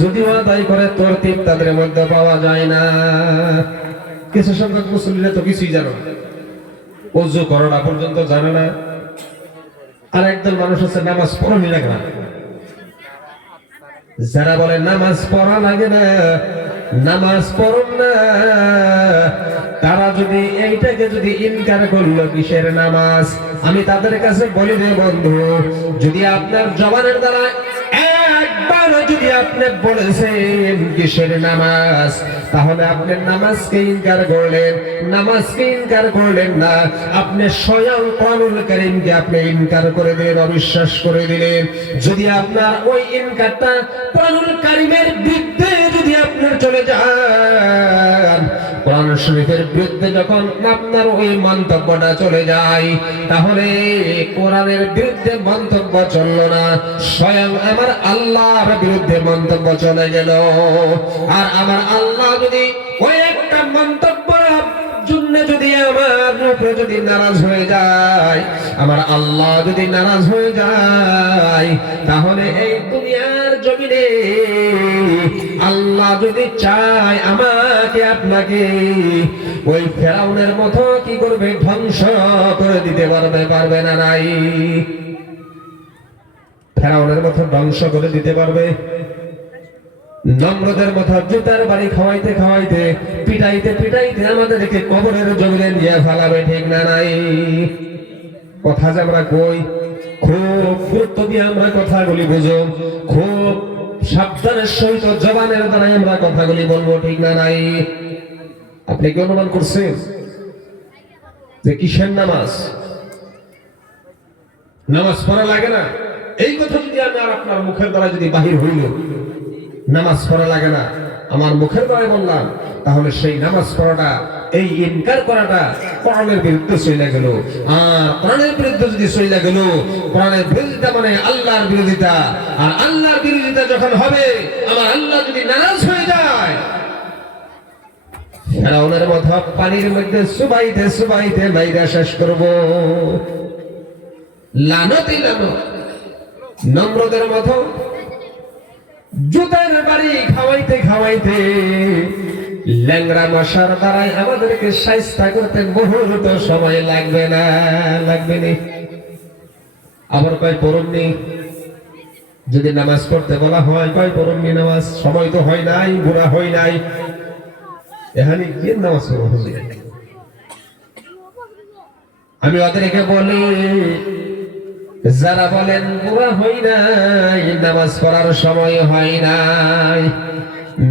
যদিও আদায় করে তরতিব তাদের মধ্যে পাওয়া যায় না। কিছু সংখ্যক মুসলিমরা তো কিছুই জানে না, ওযু করাটা পর্যন্ত জানে না। আর একদল মানুষ আছে নামাজ পড়াই লাগে না। যারা বলে নামাজ পড়া লাগে না, নামাজ পড়ুন না, তারা যদি এইটাকে যদি ইনকার করলো কিসের নামাজ, আমি তাদের কাছে বলি রে বন্ধু, যদি আপনার জবানের দ্বারা একবার যদি আপনি বলেছেন কিসের নামাজ, তাহলে আপনি নামাজকে ইনকার করলেন, নামাজকে ইনকার করলেন না, আপনি স্বয়ং কোরআনুল কারীমকে আপনি ইনকার করে দিলেন, অবিশ্বাস করে দিলেন। যদি আপনার ওই ইনকারটা কোরআনুল কারীমের বিরুদ্ধে যদি আপনার চলে যান, কোরআন শরীফের বিরুদ্ধে যখন আপনার ওই মন্তব্যটা চলে যায়, তাহলে কোরআনের বিরুদ্ধে মন্তব্য চললো না, স্বয়ং আমার আল্লাহর বিরুদ্ধে মন্তব্য চলে গেল। আর আমার আল্লাহ যদি ওই একটা মন্তব্যের জন্য যদি আমার উপরে যদি নারাজ হয়ে যায়, আমার আল্লাহ যদি নারাজ হয়ে যায়, তাহলে এই দুনিয়ার জমিনে আল্লাহ যদি চায় আমাকে আপনাকে ওই ফেরাউনের মতো কি করবে, ধ্বংস করে দিতে পারবে, পারবে না? নাই, ফেরাউনের মতো ধ্বংস করে দিতে পারবে। নমরুদের মতো জুতার বাড়ি খাওয়াইতে খাওয়াইতে, পিটাইতে পিটাইতে আমাদেরকে কবরের জমিনে নিয়ে ফেলাবে, ঠিক না? নাই। কথা যে আমরা কই, খুব গুরুত্ব দিয়ে আমরা কথাগুলি বুঝো, খুব সাবধানের সহিত জবানের দ্বারাই আমরা কথাগুলি বলবো, ঠিক না? নাই। আপনি কি অনুমান করছেন যে কিসের নামাজ? নামাজ পড়া লাগে না, এই কথা যদি আমি আর আপনার মুখের দ্বারা যদি বাহির হইল, নামাজ পড়া লাগে না, আমার মুখের দ্বারাই বললাম, তাহলে সেই নামাজ পড়াটা, এই ইনকার করাটা কোরআনের বিরুদ্ধে চলে গেল। আর কোরআনের বিরুদ্ধে যদি চলে গেল, কোরআনের বিরোধিতা মানে আল্লাহর বিরোধিতা, আর আল্লাহর বিরোধিতা যখন হবে, আমার আল্লাহ যদি নারাজ হয়ে যায়, ফেরাউনের মতো পানির মধ্যে সুবাইতে সুবাইতে মাইরা শেষ করব, লানতই লানত। নমরুদের মতো জুতার বাড়ি খাওয়াইতে খাওয়াইতে ল্যাংড়া মশার দ্বারাই আমাদেরকে শায়েস্তা করতে মুহূর্ত সময় লাগবে না, লাগবে না। আবার কয় পড়ুননি, যদি নামাজ পড়তে বলা হয় কয় পড়ুননি নামাজ, সময় তো হয় নাই, বুড়া হয় নাই, এখানে কি নামাজ পড়ব? আমি ওদেরকে বলি, যারা বলেন বুড়া হই নাই, নামাজ পড়ার সময় হয় নাই,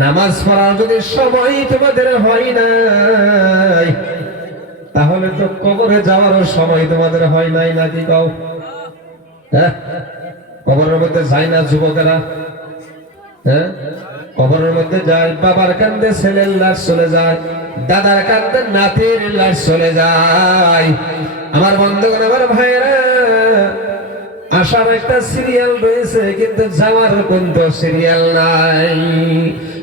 নামাজ পড়ার যদি সময় তোমাদের হয় নাই, তাহলে তো কবরে যাওয়ারও সময় তোমাদের হয় নাই, নাকি কও? হ্যাঁ, কবরের মধ্যে যায় না যুবকেরা? হ্যাঁ, কবরের মধ্যে যায়, বাবার কান্দে ছেলের লাশ চলে যায়, দাদার কান্দে নাতির লাশ চলে যায়। আমার বন্ধুগণ, আমার ভাইরা, আসার একটা সিরিয়াল রয়েছে, কিন্তু যাওয়ার কোন তো সিরিয়াল নাই।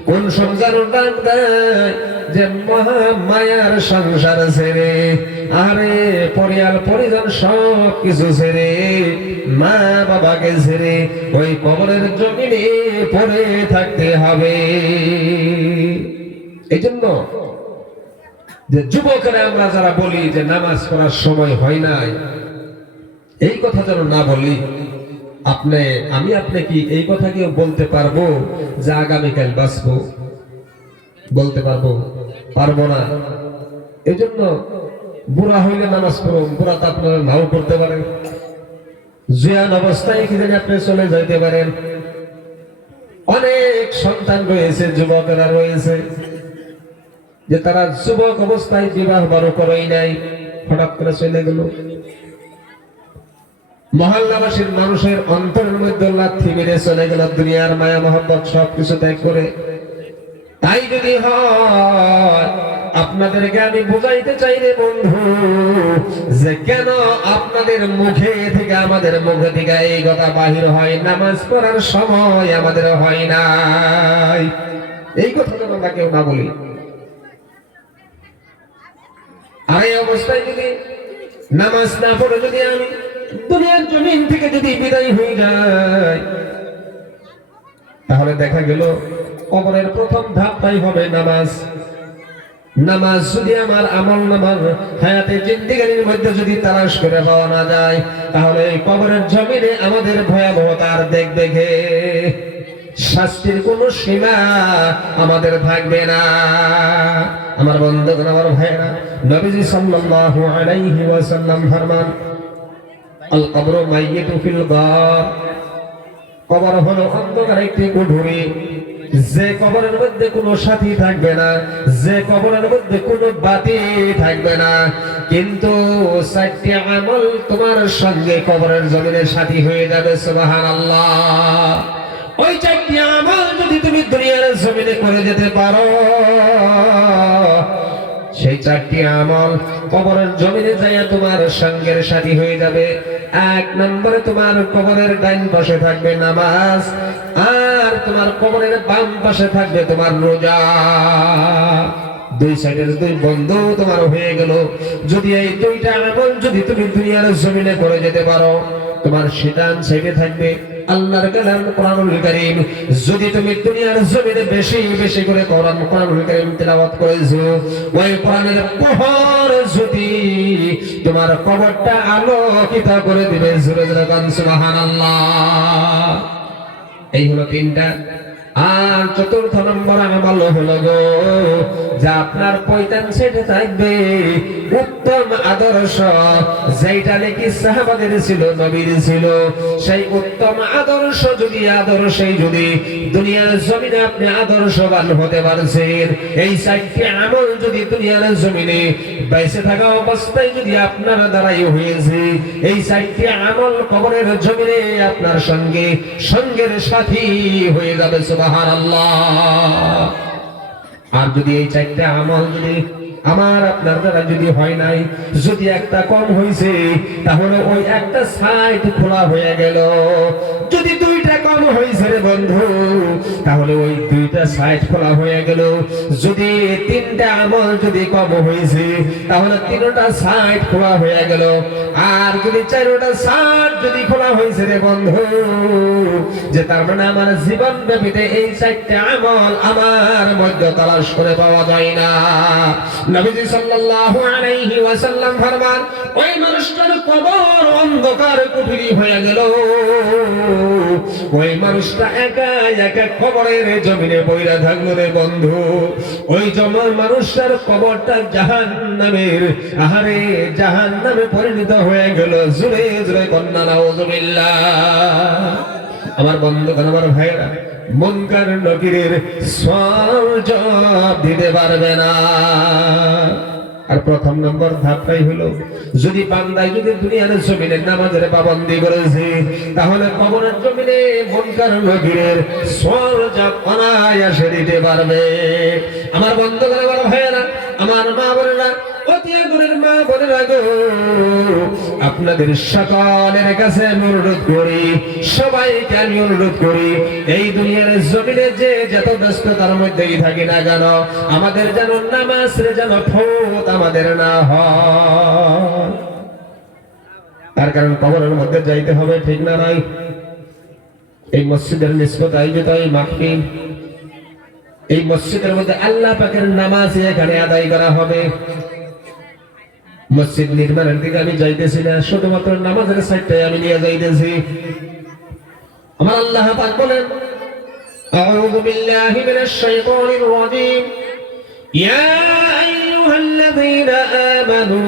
কোন সংসার ডাক দেয় যে মহা মায়ার সংসার ছেড়ে, আরে পরিয়াল পরিজন সব কিছু ছেড়ে, মা বাবাকে ছেড়ে ওই কবরের জমিনে পড়ে থাকতে হবে। এই জন্য যে যুবকেরা আমরা যারা বলি যে নামাজ পড়ার সময় হয় নাই, এই কথা যেন না বলি। আমি আপনি কি এই কথা কেউ বলতে পারবো যে আগামীকাল বাঁচবো? বলতে পারবো? পারবো না। এই জন্য বুড়া হইলে নামাজ পড়ুন, বুড়া তো আপনারা নাও করতে পারেন, জুয়ান অবস্থায় কি জানি আপনি চলে যাইতে পারেন। অনেক সন্তান রয়েছে, যুবকেরা রয়েছে, যে তারা যুবক অবস্থায় বিবাহ বড় করেই নাই, হঠাৎ করে চলে গেল। মহল্লাবাসীর মানুষের অন্তরের মধ্যে লাথি মেরে চলে গেল, দুনিয়ার মায়া মহব্বত সবকিছু ত্যাগ করে। তাই যদি হয়, আপনাদেরকে আমি বুঝাইতে চাই রে বন্ধু, যে কেন আপনাদের মুখে থেকে আমাদের মুখে থেকে এই কথা বাহির হয়, নামাজ পড়ার সময় আমাদের হয় নাই। এই কথা যেন আমরা কেউ না বলি। আর এই অবস্থায় যদি নামাজ না পড়ে যদি আমি দুনিয়ার জমিন থেকে যদি বিদায় হয়ে যায়, তাহলে দেখা গেল কবরের প্রথম ধাপটাই হবে নামাজ। নামাজ যদি আমার আমল নামার হায়াতে জিন্দেগির মধ্যে যদি তালাশ করে পাওয়া না যায়, তাহলে এই কবরের জমিনে আমাদের ভয়াবহতার দেখবে কে? শাস্তির কোনো সীমা আমাদের থাকবে না। আমার বন্ধুগণ, আমার ভাইরা, নবীজি সাল্লাল্লাহু আলাইহি ওয়াসাল্লাম ফরমান, আল কবরু মাইয়িতু ফিল গার, কবর হলো অন্ধকার একটি কুঠুরি। যে কবরের মধ্যে কোনো সাথী থাকবে না, যে কবরের মধ্যে কোনো বাতি থাকবে না, কিন্তু চারটি আমল তোমার সঙ্গে কবরের জমিনে সাথী হয়ে যাবে। সুবহানাল্লাহ। ওই চারটি আমল যদি তুমি দুনিয়ার জমিনে করে যেতে পারো, সেই চারটি আমল কবরের জমিনে যাইয়া তোমার সঙ্গের সাথী হয়ে যাবে। এক নম্বরে তোমার কবরের ডাইন পাশে থাকবে নামাজ, আর তোমার কবরের বাম পাশে থাকবে তোমার রোজা। দুই সাইডের দুই বন্ধু তোমার হয়ে গেল। যদি এই দুইটা আমল যদি তুমি দুনিয়ার জমিনে করে যেতে পারো, তোমার শয়তান সাইডে থাকবে আল্লাহর কালাম কোরআনুল কারীম। যদি তুমি দুনিয়ার জমিনে বেশি বেশি করে কোরআনুল কারীম তেলাওয়াত করেছো, ওই কোরআনের প্রহর যদি তোমার কবরটা আলোকিত করে দিবে। জোরে জোরে গান সুবহানাল্লাহ। এই হলো তিনটা। আর চতুর্থ নম্বর আমল হলো গো, যা আপনার পয়তান সেটা থাকবে উত্তম আদর্শ, যেটা নাকি সাহাবাদের ছিল, নবীর ছিল। সেই উত্তম আদর্শ যদি দুনিয়ার জমিনে আপনি আদর্শবান হতে পারছেন, এই চারটি আমল যদি দুনিয়ার জমিনে বেঁচে থাকা অবস্থায় যদি আপনার দ্বারাই হয়েছে, এই চারটি আমল কবরের জমিনে আপনার সঙ্গের সাথী হয়ে যাবে। সুবহানাল্লাহ। আর যদি এই চারটা আমল যদি আমার আপনার দ্বারা যদি হয় নাই, যদি একটা কম হয়েছে, তাহলে ওই একটা সাইড খোলা হয়ে গেল। যদি দুইটা কম হয়েছে রে বন্ধু, তাহলে ওই দুইটা সাইড খোলা হয়ে গেল। যদি তিনটা আমল যদি কম হয়েছে, তাহলে তিনটা সাইড খোলা হয়ে গেল। আর যদি চারটা সাইড যদি খোলা হয়েছে রে বন্ধু, যে তার মানে আমার জীবন ব্যাপীতে এই চারটা আমল আমার মধ্যে তালাশ করে পাওয়া যায় না। নবীজি সাল্লাল্লাহু আলাইহি ওয়াসাল্লাম ফরমান, ওই মানুষটার কবর অন্ধকার কুঠুরি হয়ে গেল। ওই মানুষটা একা একা কবরের জমিনে পড়ে থাকলো রে বন্ধু। ওই জমর মানুষটার কবরটা জাহান্নামের জাহান্নামে পরিণত হয়ে গেল। জোরে জোরে কন্যা নাউযুবিল্লাহ। আমার বন্ধুগণ, আমার ভাইরা, মুনকার নকিরের সওয়াল জবাব দিতে পারবে না। আর প্রথম নম্বর ধাপটাই হলো, যদি বান্দায় যদি দুনিয়ার জমিনে নামাজের পাবন্দি করেছে, তাহলে কবরের জমিনে মুনকার নকিরের সওয়াল জবাব অনায়াসে দিতে পারবে। আমার বন্ধুগণ, আমার ভাইরা, আমার মা বোনেরা, আপনাদের সকলের কাছে অনুরোধ করি, সবাইকে আমি অনুরোধ করি, এই দুনিয়ার জমিনে যে যত ব্যস্ততার মধ্যেই থাকি না কেন, আমাদের যেন নামাজের যেন ঠোঁট আমাদের না হয়। তার কারণ কবরের মধ্যে যাইতে হবে, ঠিক না নাই? এই মসজিদের নিসবত আয়োজিত এই মাহফিল, এই মসজিদের মধ্যে আল্লাহ পাকের নামাজ এখানে আদায় করা হবে। মসজিদ নির্মাণের দিকে আমি যাইতেছি না, শুধুমাত্র নামাজের সাইডটাই আমি নিয়ে যাইতেছি। আমার আল্লাহ পাক বলেন, আউযু বিল্লাহি মিনাশ শাইতানির রাজীম, ইয়া আইয়ুহাল্লাযীনা আমানু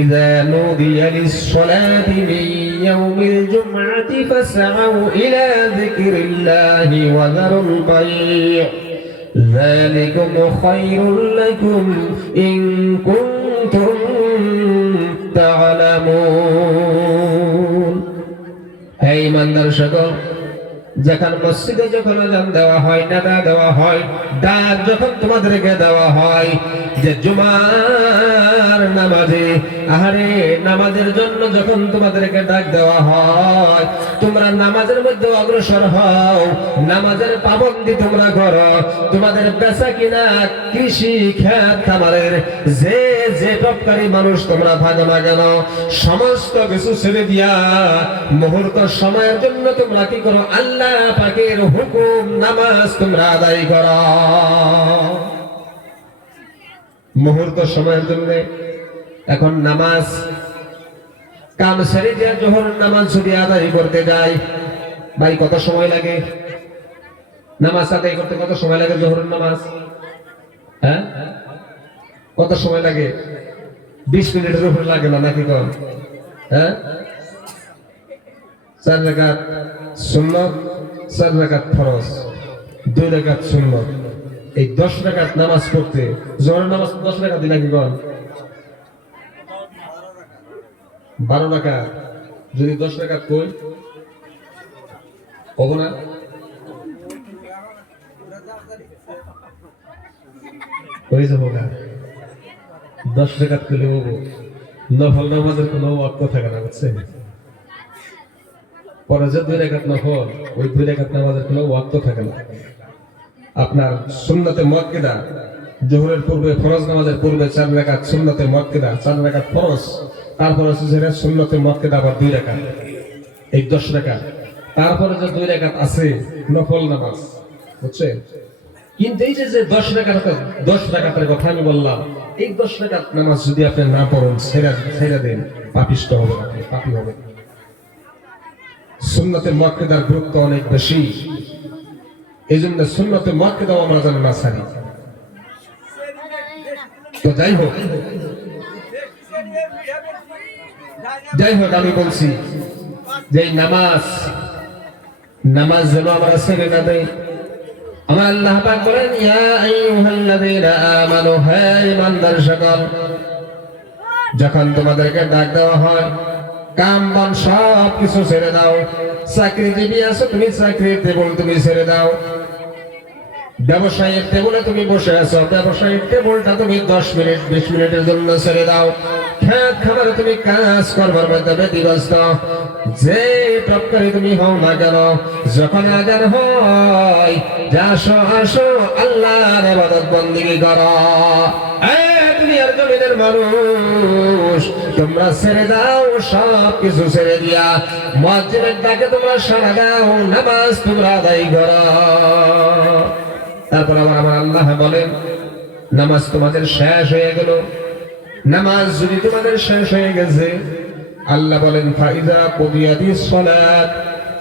ইযা নুদিয়া লিস-সালাতি মিন ইয়াউমিল জুমআতি ফাসআউ ইলা যিকরিল্লাহি ওয়া যারুল বাই', যালিকুম খায়রুল লাকুম ইন কুনতুম তা'লামুন। হে ঈমানদার সকল, যখন মসজিদে যখন আযান দেওয়া হয়, নাদা দেওয়া হয়, ডাক যখন তোমাদেরকে দেওয়া হয় যে জুমার নামাজে, আহারে নামাজের জন্য যখন তোমাদেরকে ডাক দেওয়া হয়, তোমরা নামাজের মধ্যে অগ্রসর হও, নামাজের পাবন্দি তোমরা করো। তোমাদের বেচা কিনা, কৃষি, খেত খামারের যে টপকারী মানুষ তোমরা থাকো না কেন, সমস্ত কিছু ছেড়ে দিয়া মুহূর্ত সময়ের জন্য তোমরা কি করো? আল্লাহ আল্লাহ পাকের হুকুম, নামাজ তোমরা আদায় করো। মুহূর্ত সময়ের জন্য এখন নামাজ কাম সেরে দিয়ে জোহরের নামাজ যদি আদায় করতে যাই, ভাই কত সময় লাগে? নামাজ আদায় করতে কত সময় লাগে? জোহরের নামাজ হ্যাঁ কত সময় লাগে? 20 মিনিটের উপরে লাগে না নাকি কম? হ্যাঁ 4 রাকাত সুন্নাত, 4 রাকাত ফরজ, 2 রাকাত সুন্নাত। এই 10 রাকাত নামাজ পড়তে, জোহরের নামাজ 10 রাকাত নাকি কম? 12 রাকাত। যদি 10 রাকাত কই হবো না? হয়ে যাবো না? 10 রাকাত করলে হবো। নফল নামাজের কোনো অর্থ থাকে না, বুঝছেন? পরে যে 2 রাকাত নফল, ওই 2 রাকাত নামাজের কোনো অর্থ থাকে না। আপনার সুন্নতে মুআক্কাদা, জোহরের পূর্বে ফরজ নামাজের পূর্বে 4 রাকাত সুন্নতে মুআক্কাদা, 4 রাকাত ফরজ, তারপরে যে সুন্নতে মুআক্কাদা আবার 2 রাকাত, এই 10 রাকাত। তারপরে যে 2 রাকাত আছে নফল নামাজ, বুঝছেন? কিন্তু এই যে 10 রাকাতের কথা আমি বললাম, এই 10 রাকাত নামাজ যদি আপনি না পড়েন, ছেড়ে দেন, পাপিষ্ট হবেন, আপনি পাপী হবেন। সুন্নতে মুআক্কাদার গুরুত্ব অনেক বেশি, এই জন্য সুন্নতে মুআক্কাদাও আমরা যেন না ছাড়ি। তো যাই হোক আমি বলছি যে নামাজ যেন আমরা ছেড়ে না দেই। আমার আল্লাহ পাক বলেন, ইয়া আইয়ুহাল্লাযীনা আমানু, হে ঈমানদার সকল, যখন তোমাদেরকে ডাক দেওয়া হয়, কাম বাম সব কিছু ছেড়ে দাও। চাকরিজীবী আছো, তুমি চাকরির টেবল তুমি ছেড়ে দাও। ব্যবসায়িক টেবলে তুমি বসে আছো, ব্যবসায়িক টেবলটা তুমি 10 মিনিট 20 মিনিটের জন্য ছেড়ে দাও। খেত খামারে তুমি কাজ করবার মধ্যে ব্যতিব্যস্ত, যে টপকারে তুমি হও না কেন, যখন আজান হয়, আসো আসো আল্লাহর ইবাদত বন্দেগী করো। দুনিয়ার জমিনের মানুষ, তোমরা ছেড়ে দাও, সব কিছু ছেড়ে দিয়া মুয়াজ্জিনের ডাকে তোমরা সাড়া দাও, নামাজ তোমরা আদায় করো। তারপর আবার আমার আল্লাহ বলেন, নামাজ তোমাদের শেষ হয়ে গেল, নামাজ যদি তোমাদের শেষ হয়ে গেছে, আল্লাহ বলেন, ফাইদা কুদিয়াতিস সালাত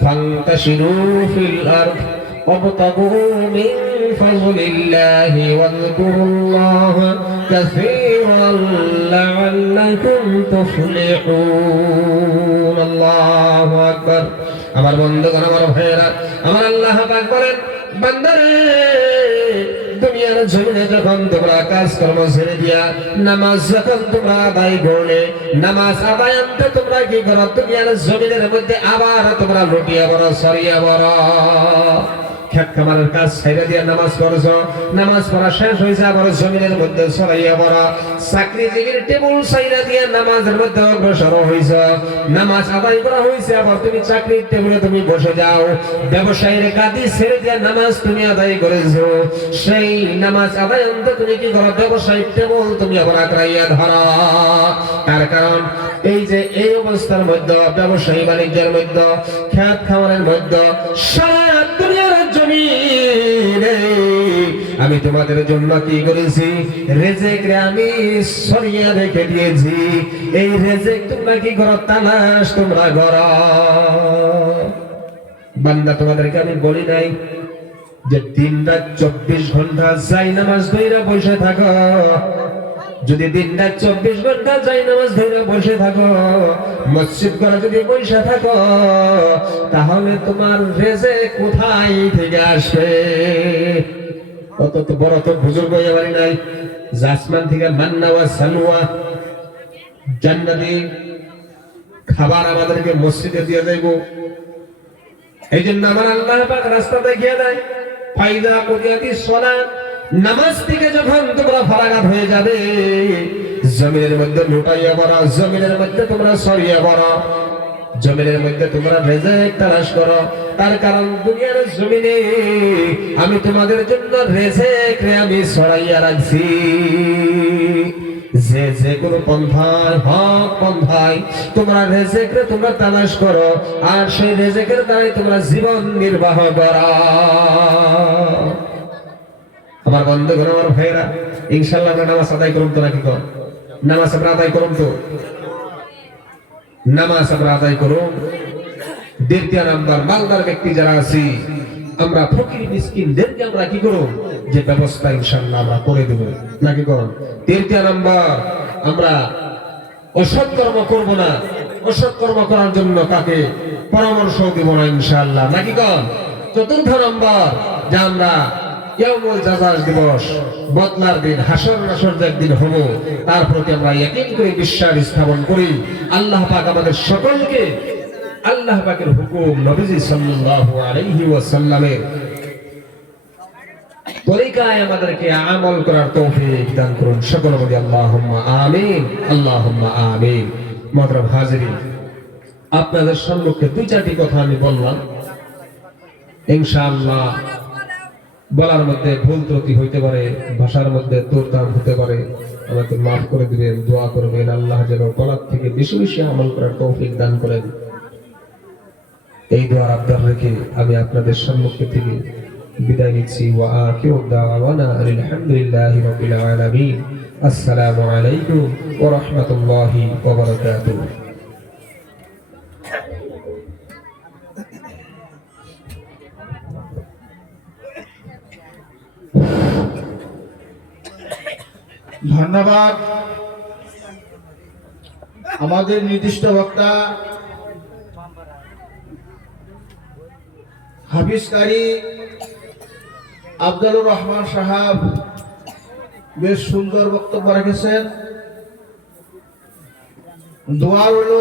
ফান্তাশিরু ফিল আরদ ওয়াবতাগু মিন ফাযলিল্লাহি ওয়াযকুরুল্লাহ কাসীরান লাআল্লাকুম তুফলিহুন। আল্লাহু আকবার। আমার বন্ধুগণ, আমার ভাইয়েরা, আমার আল্লাহ পাক বলেন, বান্দারে, দুনিয়ার জমিনে যখন তোমরা কাজকর্ম ছেড়ে দিয়া নামাজ যখন তোমরা আদায় করলে, নামাজ আদায় আনতে তোমরা কি করো? দুনিয়ার জমিনের মধ্যে আবার তোমরা লুটিয়া বড়, সরিয়া বড়। খেত খামারের কাজ ছেড়ে দিয়ে নামাজ পড়ছো, নামাজ পড়া শেষ হয়েছে, আবার জমিনের মধ্যে ছড়াইয়া পড়া। চাকরিজীবীর টেবুল ছেড়ে দিয়ে নামাজের মধ্যে অগ্রসর হয়েছ, নামাজ আদায় করা হয়েছে, আবার তুমি চাকরির টেবুলে তুমি বসে যাও। ব্যবসায়ীর কাজই ছেড়ে দিয়ে নামাজ তুমি আদায় করেছো, সেই নামাজ আদায় অন্ত তুমি কি করো? ব্যবসায়িক টেবুল তুমি আবার আঁকড়াইয়া ধরো। তার কারণ এই যে এই অবস্থার মধ্যে, ব্যবসায়ী বাণিজ্যের মধ্যে, খেত খামারের মধ্যে, সারা দুনিয়ার জমিনে আমি তোমাদের জন্য কি করেছি? রেজেক আমি সরিয়ে রেখে দিয়েছি। এই রেজেক তোমরা কি করো? তালাশ তোমরা করো। বান্দা, তোমাদেরকে আমি বলি নাই যে দিন রাত 24 ঘন্টা যাই নামাজ ধরে বসে থাকো? যদি দিন রাত 24 ঘন্টা যাই নামাজ ধরে বসে থাকো, মসজিদ করে যদি বসে থাকো, তাহলে তোমার রেজেক কোথায় থেকে আসবে? অত তো বড় তো বুজুর্গ বাড়ি নাই, আসমান থেকে মান্না ওয়া সালওয়া জান্নাতি খাবার আমাদেরকে মসজিদে দিয়ে যাইব। এই জন্য আমার আল্লাহ পাক রাস্তা দেখিয়ে দেয়, ফাইদা কুদিয়াতিস সালাত, নামাজ থেকে যখন তোমরা ফারাগাত হয়ে যাবে, জমিনের মধ্যে লুটাইয়া পড়া, জমিনের মধ্যে তোমরা সরিয়ে পড়ো, জমিনের মধ্যে তোমরা রেজেক তালাশ করো। তার কারণ দুনিয়ার জমিনে আমি তোমাদের জন্য রেজেক আমি ছড়াইয়া রাখছি। যে যে কোনো পন্থায় হক পন্থায় তোমরা রিজিকরে তোমরা তালাশ করো আর সেই রিজিকের দ্বারাই তোমরা জীবন নির্বাহ করো। আমার বন্ধুগণ, আমার ভাইরা, ইনশাআল্লাহ আমরা নামাজ আদায় করব তো নাকি কর? নামাজ আমরা আদায় করব তো? নামাজ আমরা আদায় করব। দ্বিতীয় নাম্বার, মালদার ব্যক্তি যারা আছি আমরা ফকির মিসকিনদেরকে আমরা কি করব? যে ব্যবস্থা ইনশাআল্লাহ আমরা করে দেব নাকি কর? তৃতীয় নাম্বার, আমরা অসৎ কর্ম করব না, অসৎ কর্ম করার জন্য কাকে পরামর্শ দেব না ইনশাআল্লাহ নাকি কর? চতুর্থ নাম্বার, যে আমরা ইয়াউমুল জাযাস দিবস, বদলার দিন, হাসর নাসর যে একদিন হবো, তার প্রতি আমরা ইয়াকিন করে বিশ্বাস স্থাপন করি। আল্লাহ পাক আমাদের সকলকে আল্লাহ পাকের হুকুম, নবীজি সাল্লাল্লাহু আলাইহি ওয়াসাল্লামের তরিকায় আমাদেরকে আমল করার তৌফিক দান করুন। সকলে বলি আল্লাহুম্মা আমিন, আল্লাহুম্মা আমিন। মুহতারাম হাজিরিন, আপনাদের সম্মুখে দুই চারটি কথা আমি বললাম। ইনশাআল্লাহ বলার মধ্যে ভুল ত্রুটি হইতে পারে, ভাষার মধ্যে তোড়তাম হতে পারে, আমাকে মাফ করে দিবেন, দোয়া করবেন আল্লাহ যেন গলার থেকে বেশি বেশি আমল করার তৌফিক দান করেন। এই দোয়ার আবদার রেখে আমি আপনাদের সম্মুখে থেকে বিদায় নিচ্ছি। ওয়া আখিরু দাওয়ানা আলহামদুলিল্লাহি রাব্বিল আলামিন। আসসালামু আলাইকুম ওয়া রাহমাতুল্লাহি ওয়া বারাকাতুহু। ধন্যবাদ। আমাদের নির্দিষ্ট বক্তা হাফিজ কারি আফজালুর রহমান সাহেব বেশ সুন্দর বক্তব্য রেখেছেন। দোয়া হলো